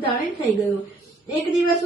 ધારણ થઈ ગયું। એક દિવસ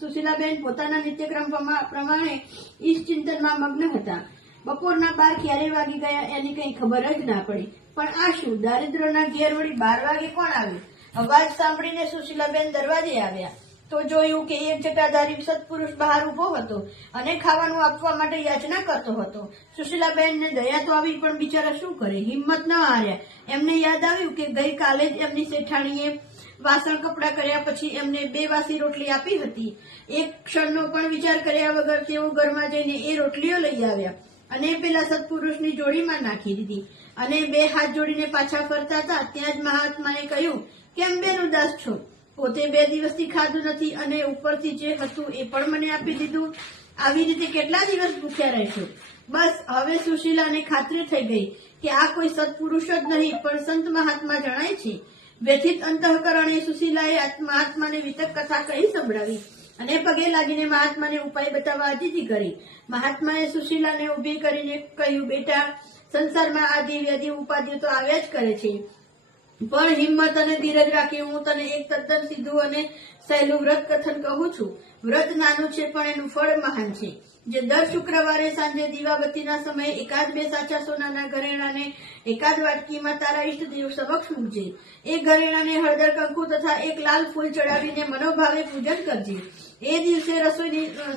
સુશીલાબેન પોતાના નિત્યક્રમ પ્રમાણે ઈશ ચિંતનમાં મગ્ન હતા। બપોરના 12 ક્યારે વાગી ગયા એની કઈ ખબર જ ના પડી। પણ આ શું, દારિદ્રના ઘેર વળી 12 વાગે કોણ આવ્યું? અવાજ સાંભળીને સુશીલાબેન દરવાજે આવ્યા તો જોયું કે એક જટાધારી સત્પુરુષ બહાર ઉભો હતો અને ખાવાનું આપવા માટે યાચના કરતો હતો। સુશીલાબેનને દયા તો આવી, પણ બિચારા શું કરે, હિંમત ન હાર્યા। એમને યાદ આવ્યું કે ગઈકાલે જ એમની શેઠાણીએ વાસણ કપડા કર્યા પછી એમને 2 વાસી રોટલી આપી હતી। એક ક્ષણનો પણ વિચાર કર્યા વગર તેઓ ઘરમાં જઈને એ રોટલીઓ લઈ આવ્યા અને પેલા સત્પુરુષની જોડીમાં નાખી દીધી અને 2 હાથ જોડીને પાછા ફરતા હતા ત્યાં જ મહાત્માએ કહ્યું, કેમ બેન ઉદાસ છો? પોતે 2 દિવસથી ખાધું નથી અને ઉપરથી જે હતું એ પણ મને આપી દીધું। આવી રીતે કેટલા દિવસ ભૂખ્યા રહેશો? બસ હવે સુશીલાને ખાતરી થઈ ગઈ કે આ કોઈ સત્પુરુષ જ નહીં પણ સંત મહાત્મા જણાય છે। વ્યથિત અંતઃકરણે સુશીલાએ મહાત્માને વિતક કથા કહી સંભળાવી અને પગે લાગીને મહાત્માને ઉપાય બતાવવા આજીજી કરી। મહાત્માએ સુશીલાને ઉભી કરીને કહ્યું, બેટા, સંસારમાં આદિ વ્યાધિ ઉપાધિઓ તો આવ્યા જ કરે છે, પણ હિંમત અને ધીરજ રાખી હું તને એક તદ્દન સીધું અને સહેલું વ્રત કથન કહું છું। વ્રત નાનું છે પણ એનું ફળ મહાન છે। જે દર શુક્રવારે સાંજે દીવાબત્તીના સમયે એકાદ 2 સાચા સોનાના ઘરેણાને એકાદ વાટકીમાં તારા ઈષ્ટદેવ સમક્ષ મૂકજે। એ ઘરેણાને હળદર કંકુ તથા એક લાલ ફૂલ ચડાવીને મનોભાવે પૂજન કરજે। એ દિવસે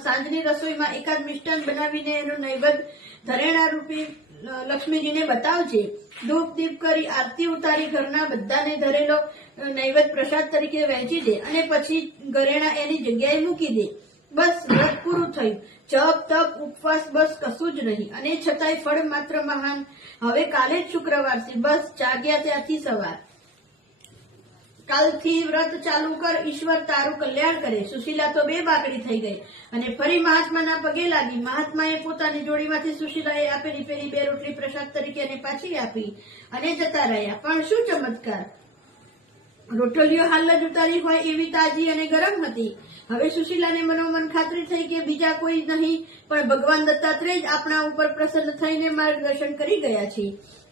સાંજની રસોઈમાં એકાદ મિષ્ટાન બનાવીને એનું નૈવેદ્ય ઘરેણા રૂપી લક્ષ્મીજીને બતાવજે। ધૂપ દીપ કરી આરતી ઉતારી ઘરના બધાને ધરેલો નૈવેદ્ય પ્રસાદ તરીકે વહેંચી દે અને પછી ઘરેણા એની જગ્યાએ મૂકી દે। બસ વ્રત પૂરું થયું। જપ તપ ઉપવાસ બસ કશું જ નહીં અને છતાંય ફળ માત્ર મહાન। હવે કાલે જ શુક્રવાર છે, બસ જાગ્યા ત્યાંથી સવાર। કાલથી વ્રત ચાલુ કર, ઈશ્વર તારું કલ્યાણ કરે। સુશીલા તો 2 બાકડી થઈ ગઈ અને ફરી મહાત્માના પગે લાગી। મહાત્માએ પોતાની જોડીમાંથી સુશીલાએ આપેલી પેલી 2 રોટલી પ્રસાદ તરીકે એને પાછી આપી અને જતા રહ્યા। પણ શું ચમત્કાર! રોટલીઓ હાલ જ ઉતારી હોય એવી તાજી અને ગરમ હતી। હવે સુશીલાને મનોમન ખાતરી થઈ કે બીજા કોઈ નહીં પણ ભગવાન દત્તાત્રેય જ આપણા ઉપર પ્રસન્ન થઈને માર્ગદર્શન કરી ગયા છે।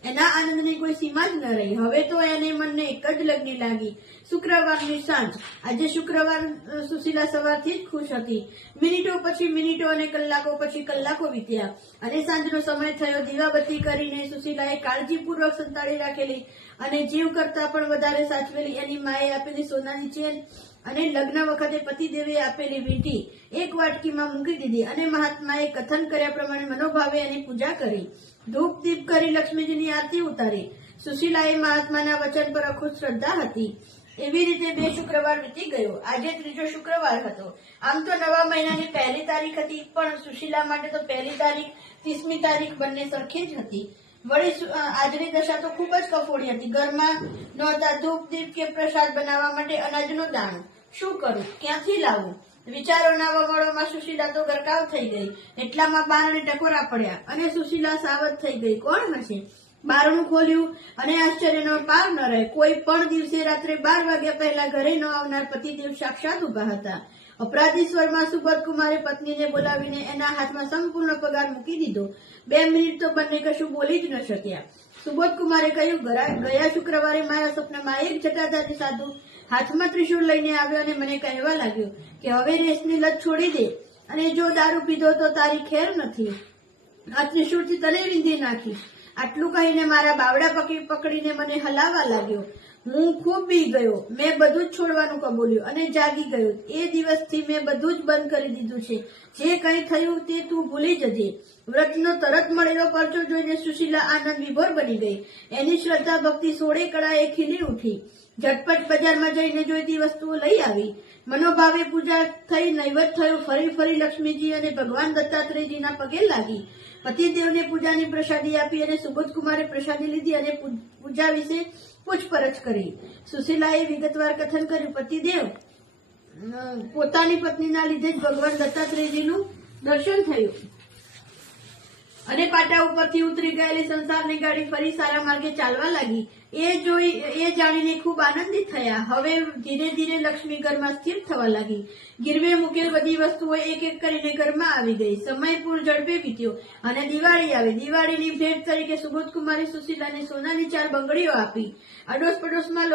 એના આનંદની કોઈ સીમા જ ન રહી। હવે તો એને મનને એક જ લગ્ની લાગી। શુક્રવારની સાંજ। આજે શુક્રવાર। સુશીલા સવારથી જ ખુશ હતી। મિનિટો પછી મિનિટો અને કલાકો પછી કલાકો વીત્યા અને સાંજનો સમય થયો। દીવાબત્તી કરીને સુશીલાએ કાળજીપૂર્વક સંતાડી રાખેલી અને જીવ કરતા પણ વધારે સાચવેલી એની માએ આપેલી સોનાની ચેન અને લગ્ન વખતે પતિદેવે આપેલી વીંટી એક વાટકીમાં મૂકી દીધી અને મહાત્માએ કથન કર્યા પ્રમાણે મનોભાવે એની પૂજા કરી। ધૂપ દીપ કરી લક્ષ્મીજીની આરતી ઉતારી। સુશીલાએ મહાત્માના વચન પર અખૂટ શ્રદ્ધા હતી। એવી રીતે 2 શુક્રવાર વીતી ગયો। આજે 3જો શુક્રવાર હતો। આમ તો નવા મહિનાની 1લી તારીખ હતી, પણ સુશીલા માટે તો 1લી તારીખ 30મી તારીખ બંને સરખી જ હતી। વળી આજની દશા તો ખૂબ જ કફોડી હતી। ઘરમાં નહોતા ધૂપ દીપ કે પ્રસાદ બનાવવા માટે અનાજનો દાણો। શું કરું, ક્યાંથી લાવવું? વિચારોના વમળોમાં સુશીલા તો ગરકાવ થઈ ગઈ। એટલામાં બારણે ટકોરા પડ્યા અને સુશીલા સાવધ થઈ ગઈ। કોણ હશે? બારણું ખોલ્યું અને આશ્ચર્યનો પાર ન રહે। કોઈ પણ દિવસે રાત્રે 12 વાગ્યા પહેલા ઘરે ન આવનાર પતિદેવ સાક્ષાત ઉભા હતા। અપરાધી સ્વરમાં સુબોધકુમારે પત્નીને બોલાવીને એના હાથમાં સંપૂર્ણ પગાર મૂકી દીધો। 2 મિનિટ તો બંને કશું બોલી જ ન શક્યા। સુબોધકુમારે કહ્યું, ગયા શુક્રવારે મારા સપનામાં એક જટાધારી સાધુ હાથમાં ત્રિશૂળ લઈને આવ્યો અને મને કહેવા લાગ્યો કે હવે રેસની લત છોડી દે અને જો દારૂ પીધો તો તારી ખેર નથી। આ ત્રિશૂળથી તને વીંધી નાખીશ। આટલું કહીને મારા બાવડા પકડીને મને હલાવવા લાગ્યો। હું ખૂબ બી ગયો। મેં બધું જ છોડવાનું કબૂલ્યું અને જાગી ગયો। એ દિવસથી મેં બધું જ બંધ કરી દીધું છે। જે કંઈ થયું તે તું ભૂલી જજે। વ્રતનો તરત મળેલો પરચો જોઈને સુશીલા આનંદ વિભોર બની ગઈ। એની શ્રદ્ધા ભક્તિ 16 કળાએ ખીલી ઉઠી। ઝટપટ બજારમાં જઈને જોઈતી વસ્તુઓ લઈ આવી। મનોભાવે પૂજા થઈ, નૈવેદ્ય થયો। ફરી લક્ષ્મીજી અને ભગવાન દત્તાત્રેયજીના પગે લાગી। પતિદેવને પૂજાની પ્રસાદી આપી અને સુબોધકુમારે પ્રસાદી લીધી અને પૂજા વિશે પૂછપરછ કરી। સુશીલાએ વિગતવાર કથન કર્યું। પતિદેવ પોતાની પત્નીના લીધે જ ભગવાન દત્તાત્રેયજીનું દર્શન થયું અને પાટા ઉપરથી ઉતરી ગયેલી સંસારની ગાડી ફરી સારા માર્ગે ચાલવા લાગી। એ જાણીને ખૂબ આનંદિત થયા. હવે ધીરે ધીરે લક્ષ્મી ઘરમાં સ્થિર થવા લાગી. ગીરવે મૂકેલ બધી વસ્તુઓ એક એક કરીને ઘરમાં આવી ગઈ. સમય પૂર ઝડપે વીત્યો અને દિવાળી આવી. દિવાળીની ભેટ તરીકે સુબોધકુમારી સુશીલાને સોનાની 4 બંગડીઓ આપી. અડોશ પડોશમાં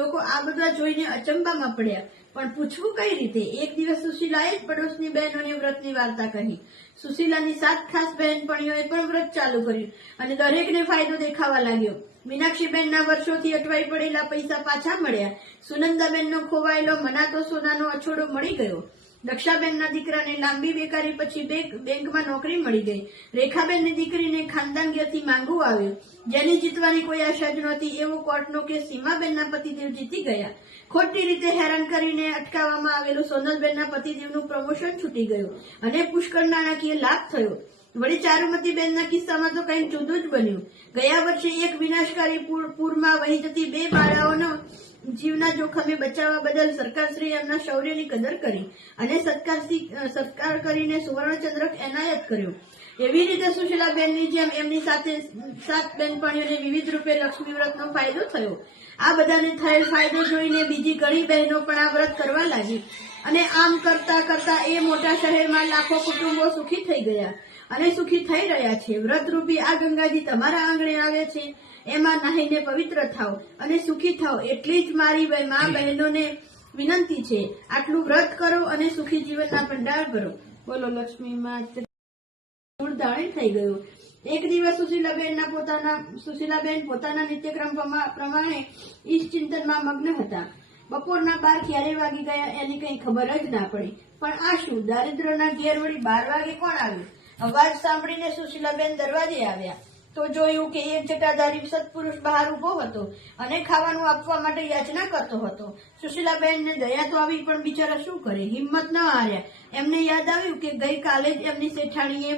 લોકો આ બધા જોઈને અચંબામાં પડ્યા, પણ પૂછવું કઈ રીતે? એક દિવસ સુશીલાએ જ પડોશની બહેનોને વ્રતની વાર્તા કહી. સુશીલાની 7 ખાસ બહેનપણીઓએ પણ વ્રત ચાલુ કર્યું અને દરેકને ફાયદો દેખાવા લાગ્યો. મીનાક્ષીબેનના વર્ષોથી અટવાઈ પડેલા પૈસા પાછા મળ્યા. સુનંદાબેનનો ખોવાયેલો મનાતો સોનાનો અછોડો મળી ગયો. દક્ષાબેનના દીકરાને લાંબી બેકારી પછી બેંકમાં નોકરી મળી ગઈ. રેખાબેનની દીકરીને ખાનદાનગીરથી માંગવું આવ્યું. જેની જીતવાની કોઈ આશા જ નહોતી એવો કોર્ટનો કેસ સીમાબેનના પતિદેવ જીતી ગયા. ખોટી રીતે હેરાન કરીને અટકાવવામાં આવેલું સોનલબેનના પતિદેવનું પ્રમોશન છૂટી ગયું અને પુષ્કળ નાણાકીય લાભ થયો. વળી ચારુમતીબેનના કિસ્સામાં તો કંઈક જુદું જ બન્યું. ગયા વર્ષે એક વિનાશકારી પૂરમાં વહી જતી 2 બાળાઓનો જીવના જોખમે બચાવવા બદલ સરકારશ્રીએ એમના શૌર્યની કદર કરી અને સત્કાર કરીને સુવર્ણચંદ્રક એનાયત કર્યો. એવી રીતે સુશીલાબેનની જેમ એમની સાથે 7 બહેનપણીઓને વિવિધ રૂપે લક્ષ્મી વ્રતનો ફાયદો થયો. આ બધાને થયેલ ફાયદો જોઈને બીજી ઘણી બહેનો પણ આ વ્રત કરવા લાગી અને આમ કરતા કરતા એ મોટા શહેરમાં લાખો કુટુંબો સુખી થઈ ગયા અને સુખી થઈ રહ્યા છે. વ્રતરૂપી આ ગંગાજી તમારા આંગણે આવે છે. એમાં નાહીને પવિત્ર થાવ અને સુખી થાવ એટલી જ મારી મા બહેનોને વિનંતી છે. આટલું વ્રત કરો અને સુખી જીવનના ભંડાર ભરો. બોલો લક્ષ્મી માં. મૂળ ધારણ થઈ ગયું. એક દિવસ સુશીલાબેન પોતાના નિત્યક્રમ પ્રમાણે ઈશ ચિંતનમાં મગ્ન હતા. બપોરના 12 ક્યારે વાગી ગયા એની કઈ ખબર જ ના પડી. પણ આ શું, દારિદ્રના ઘેર વળી 12 વાગે કોણ આવ્યું? અવાજ સાંભળીને સુશીલાબેન દરવાજે આવ્યા તો જોયું કે એક જટાધારી સત્પુરુષ બહાર ઉભો હતો અને ખાવાનું આપવા માટે યાચના કરતો હતો. સુશીલાબેનને દયા તો આવી, પણ બિચારા શું કરે, હિંમત ન હાર્યા. એમને યાદ આવ્યું કે ગઈકાલે જ એમની શેઠાણીએ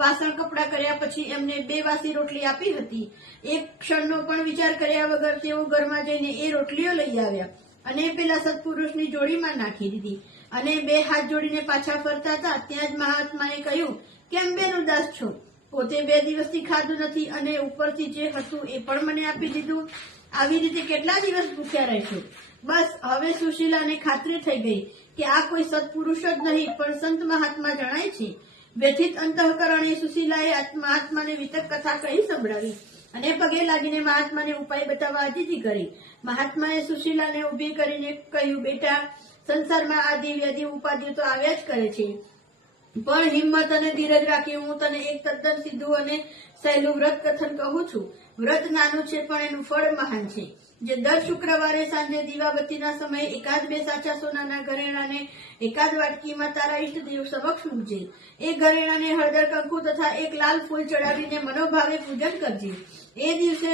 વાસણ કપડા કર્યા પછી એમને 2 વાસી રોટલી આપી હતી. એક ક્ષણનો પણ વિચાર કર્યા વગર તેઓ ઘરમાં જઈને એ રોટલીઓ લઈ આવ્યા અને પેલા સત્પુરુષની જોડીમાં નાખી દીધી અને 2 હાથ જોડીને પાછા ફરતા હતા ત્યાં જ મહાત્માએ કહ્યું, કેમ બેન ઉદાસ છો? પોતે 2 દિવસથી ખાધું નથી અને ઉપરથી જે હતું એ પણ મને આપી દીધું. આવી રીતે કેટલા દિવસ ભૂખ્યા રહેશો? બસ હવે સુશીલાને ખાતરી થઈ ગઈ કે આ કોઈ સત્પુરુષ જ નહીં પણ સંત મહાત્મા જણાય છે. વ્યથિત અંતઃકરણે સુશીલાએ મહાત્માને વિતક કથા કહી સંભળાવી અને પગે લાગીને મહાત્માને ઉપાય બતાવવા અતિથિ કરી. મહાત્માએ સુશીલાને ઉભી કરીને કહ્યું, બેટા, સંસારમાં આદિ વ્યાધિ ઉપાધિ તો આવ્યા જ કરે છે, પણ હિંમત અને ધીરજ રાખી હું તને એક તદ્દન સીધું અને સહેલું વ્રત કથન કહું છું. વ્રત નાનું છે પણ એનું ફળ મહાન છે. જે દર શુક્રવારે સાંજે દીવાબત્તીના સમયે એકાદ 2 સાચા સોનાના ઘરેણાને એકાદ વાટકીમાં તારા ઈષ્ટદેવ સમક્ષ મૂકજે. એ ઘરેણાને હળદર, કંકુ તથા એક લાલ ફૂલ ચડાવીને મનોભાવે પૂજન કરજે. એ દિવસે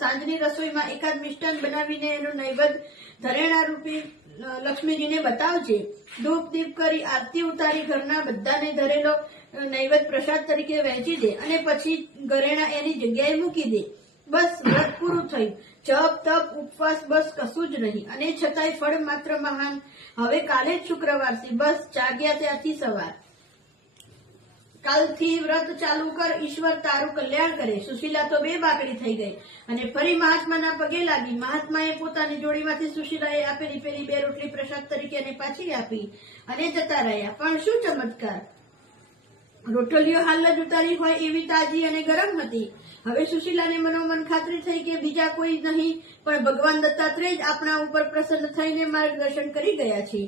સાંજની રસોઈમાં એકાદ મિષ્ટાન બનાવીને એનું નૈવેદ્ય ઘરેણા રૂપી લક્ષ્મીજીને બતાવજે. ધૂપ દીપ કરી આરતી ઉતારી ઘરના બધાને ધરેલો નૈવેદ્ય પ્રસાદ તરીકે વહેંચી દે અને પછી ઘરેણા એની જગ્યાએ મૂકી દે. બસ વ્રત પૂરું થયું. જપ, તપ, ઉપવાસ બસ કશું જ નહીં અને છતાંય ફળ માત્ર મહાન. હવે કાલે જ શુક્રવાર છે, બસ જાગ્યા ત્યાંથી સવાર. કાલથી વ્રત ચાલુ કર, ઈશ્વર તારું કલ્યાણ કરે. સુશીલા તો 2 બાકડી થઈ ગઈ અને ફરી મહાત્માના પગે લાગી. મહાત્માએ પોતાની જોડીમાંથી સુશીલાએ આપેલી પેલી 2 રોટલી પ્રસાદ તરીકે એને પાછી આપી અને જતા રહ્યા. પણ શું ચમત્કાર! રોટલીઓ હાલ જ ઉતારી હોય એવી તાજી અને ગરમ હતી. હવે સુશીલાને મનોમન ખાતરી થઈ કે બીજા કોઈ નહીં પણ ભગવાન દત્તાત્રેય જ આપણા ઉપર પ્રસન્ન થઈને માર્ગદર્શન કરી ગયા છે.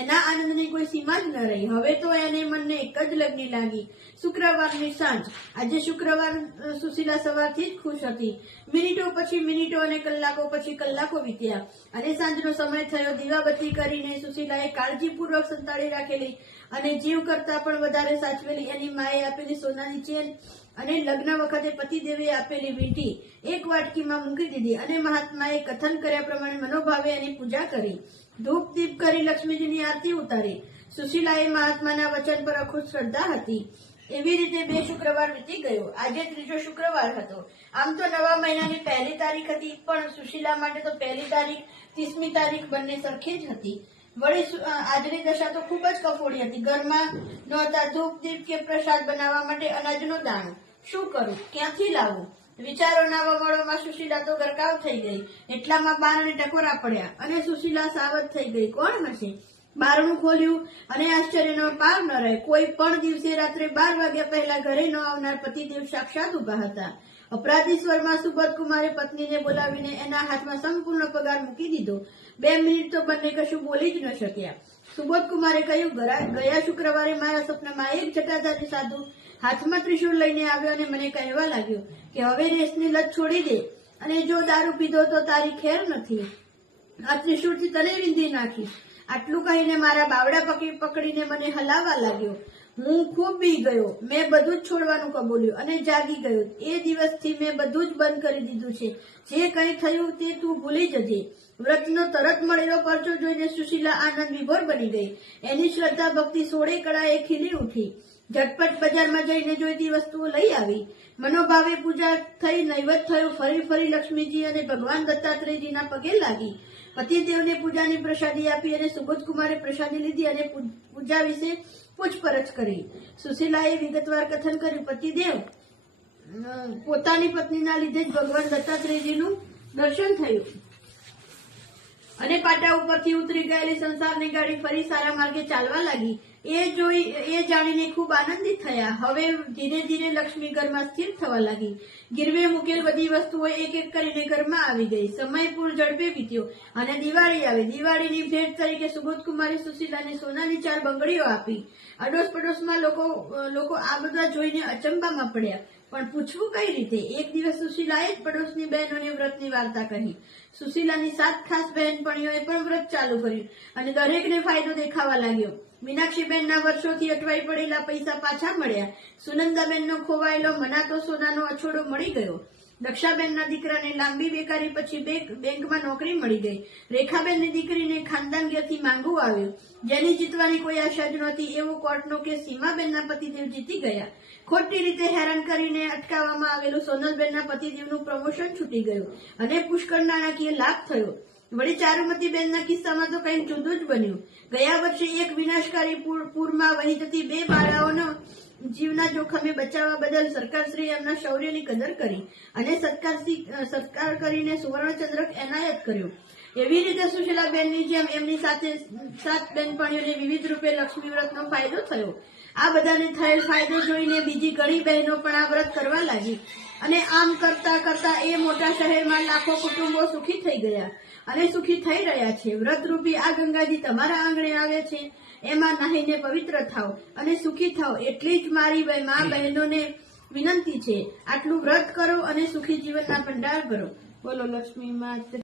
એના આનંદની કોઈ સીમા જ ન રહી. હવે તો એને મનને એક જ લગ્ની લાગી. શુક્રવારની સાંજ. આજે શુક્રવાર. સુશીલા સવારથી જ ખુશ હતી. મિનિટો પછી મિનિટો અને કલાકો પછી કલાકો વીત્યા અને સાંજનો સમય થયો. દીવાબત્તી કરીને સુશીલાએ કાળજીપૂર્વક સંતાડી રાખેલી અને જીવ કરતા પણ વધારે સાચવેલી એની માએ આપેલી સોનાની ચેન અને લગ્ન વખતે પતિદેવે આપેલી વીંટી એક વાટકીમાં મૂકી દીધી અને મહાત્માએ કથન કર્યા પ્રમાણે મનોભાવે એની પૂજા કરી. ધૂપ દીપ કરી લક્ષ્મીજીની આરતી ઉતારી. સુશીલાએ મહાત્માના વચન પર અખૂટ શ્રદ્ધા હતી. એવી રીતે 2 શુક્રવાર વીતી ગયો. આજે 3જો શુક્રવાર હતો. આમ તો નવા મહિનાની 1લી તારીખ હતી, પણ સુશીલા માટે તો 1લી તારીખ 30મી તારીખ બંને સરખી જ હતી. વળી આજની દશા તો ખૂબ જ કફોડી હતી. ઘરમાં નહોતા ધૂપ દીપ કે પ્રસાદ બનાવવા માટે અનાજનો દાણો. શું કરું, ક્યાંથી લાવવું? વિચારોના વમળોમાં સુશીલા તો ગરકાવ થઈ ગઈ. એટલામાં બારણે ટકોરા પડ્યા અને સુશીલા સાવધ થઈ ગઈ. કોણ હશે? બારણું ખોલ્યું અને આશ્ચર્યનો પાર ન રહે. કોઈ પણ દિવસે રાત્રે 12 વાગ્યા પહેલા ઘરે ન આવનાર પતિદેવ સાક્ષાત ઉભા હતા. અપરાધી સ્વરમાં સુબોધ કુમારે પત્નીને બોલાવીને એના હાથમાં સંપૂર્ણ પગાર મૂકી દીધો. 2 મિનિટ તો બંને કશું બોલી જ ન શક્યા. સુબોધ કુમારે કહ્યું, ગયા શુક્રવારે મારા સપનામાં એક જટાધારી સાધુ હાથમાં ત્રિશૂળ લઈને આવ્યો અને મને કહેવા લાગ્યો કે હવે રેસની લત છોડી દે અને જો દારૂ પીધો તો તારી ખેર નથી. આ ત્રિશૂળથી તને વીંધી નાખીશ. આટલું કહીને મારા બાવડા પકડીને મને હલાવવા લાગ્યો. હું ખૂબ બી ગયો. મેં બધું જ છોડવાનું કબૂલ્યું અને જાગી ગયો. એ દિવસથી મેં બધું જ બંધ કરી દીધું છે. જે કંઈ થયું તે તું ભૂલી જજે. વ્રતનો તરત મળેલો પરચો જોઈને સુશીલા આનંદ વિભોર બની ગઈ. એની શ્રદ્ધા ભક્તિ સોળે કળાએ ખીલી ઉઠી. ઝટપટ બજારમાં જઈને જોઈતી વસ્તુઓ લઈ આવી. મનોભાવે પૂજા થઈ, નૈવેદ્ય થયો. ફરી લક્ષ્મીજી અને ભગવાન દત્તાત્રેયજીના પગે લાગી. પતિદેવને પૂજાની પ્રસાદી આપી અને સુબોધ કુમારે પ્રસાદી લીધી અને પૂજા વિશે પૂછપરછ કરી. સુશીલાએ વિગતવાર કથન કર્યું. પતિદેવ પોતાની પત્નીના લીધે જ ભગવાન દત્તાત્રેયજીનું દર્શન થયું અને પાટા ઉપરથી ઉતરી ગયેલી સંસારની ગાડી ફરી સારા માર્ગે ચાલવા લાગી. એ જાણીને ખૂબ આનંદિત થયા. હવે ધીરે ધીરે લક્ષ્મી ઘરમાં સ્થિર થવા લાગી. ગીરવે મૂકેલ બધી વસ્તુઓ એક એક કરીને ઘરમાં આવી ગઈ. સમય પૂર ઝડપે વીત્યો અને દિવાળી આવી. દિવાળીની ભેટ તરીકે સુબોધ કુમારે સુશીલાને સોનાની 4 બંગડીઓ આપી. અડોશ પડોશમાં લોકો આ બધા જોઈને અચંબામાં પડ્યા. પણ પૂછવું કઈ રીતે? એક દિવસ સુશીલાએ જ પડોશની બહેનોને વ્રતની વાર્તા કહી. સુશીલાની 7 ખાસ બહેનપણીઓએ પણ વ્રત ચાલુ કર્યું અને દરેકને ફાયદો દેખાવા લાગ્યો. મીનાક્ષીબેનના વર્ષોથી અટવાઈ પડેલા પૈસા પાછા મળ્યા. સુનંદાબેનનો ખોવાયેલો મનાતો સોનાનો અછોડો મળી ગયો. દક્ષાબેનના દીકરાને લાંબી બેકારી પછી બેંકમાં નોકરી મળી ગઈ. રેખાબેનની દીકરીને ખાનદાનગીરથી માંગવું આવ્યું. જેની જીતવાની કોઈ આશા જ નહોતી એવો કોર્ટનો કેસ સીમાબેનના પતિદેવ જીતી ગયા. ખોટી રીતે હેરાન કરીને અટકાવવામાં આવેલું સોનલબેનના પતિદેવનું પ્રમોશન છૂટી ગયું અને પુષ્કળ નાણાકીય લાભ થયો. વળી ચારુમતીબેનના કિસ્સામાં તો કંઈક જુદું જ બન્યું. ગયા વર્ષે એક વિનાશકારી પૂરમાં વહી જતી 2 બાળાઓનો જીવના જોખમે બચાવવા બદલ સરકારશ્રીએ એમના શૌર્યની કદર કરી અને સત્કાર કરીને સુવર્ણચંદ્રક એનાયત કર્યો. એવી રીતે સુશીલાબેનની જેમ એમની સાથે 7 બહેનપણીઓને વિવિધ રૂપે લક્ષ્મી વ્રતનો ફાયદો થયો. આ બધાને થયેલ ફાયદો જોઈને બીજી ઘણી બહેનો પણ આ વ્રત કરવા લાગી અને આમ કરતા કરતા એ મોટા શહેરમાં લાખો કુટુંબો સુખી થઈ ગયા અને સુખી થઈ રહ્યા છે. વ્રતરૂપી આ ગંગાજી તમારા આંગણે આવે છે. એમાં નહીને પવિત્ર થાવ અને સુખી થાવ. એટલી જ મારી મા બહેનોને વિનંતી છે. આટલું વ્રત કરો અને સુખી જીવનના ભંડાર કરો. બોલો લક્ષ્મી માત.